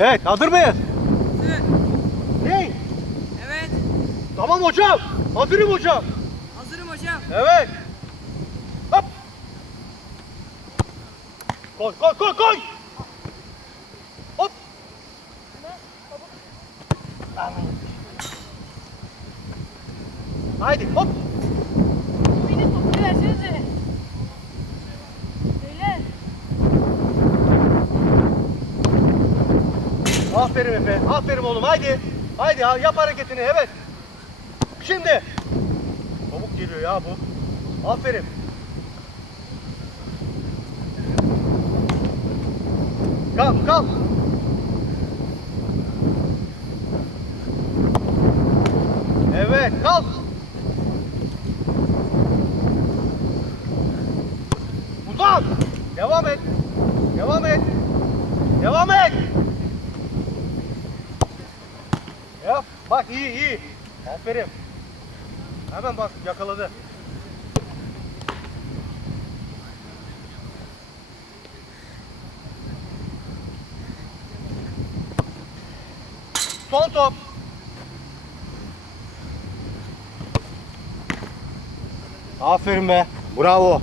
Evet hazır mıyız? Evet. Hey. Evet. Tamam hocam. Hazırım hocam. Hazırım hocam. Evet. Hop. Koy koy koy koy. Hop. Haydi hop. Beni topu versenize. Aferin Efe. Aferin oğlum haydi. Haydi ha, yap hareketini evet. Şimdi. Çabuk geliyor ya bu. Aferin. Kalk kalk. Evet kalk. Uzan. Devam et. Devam et. Devam et. Yap. Bak iyi iyi. Aferin. Hemen bak yakaladı. Son top. Aferin be. Bravo.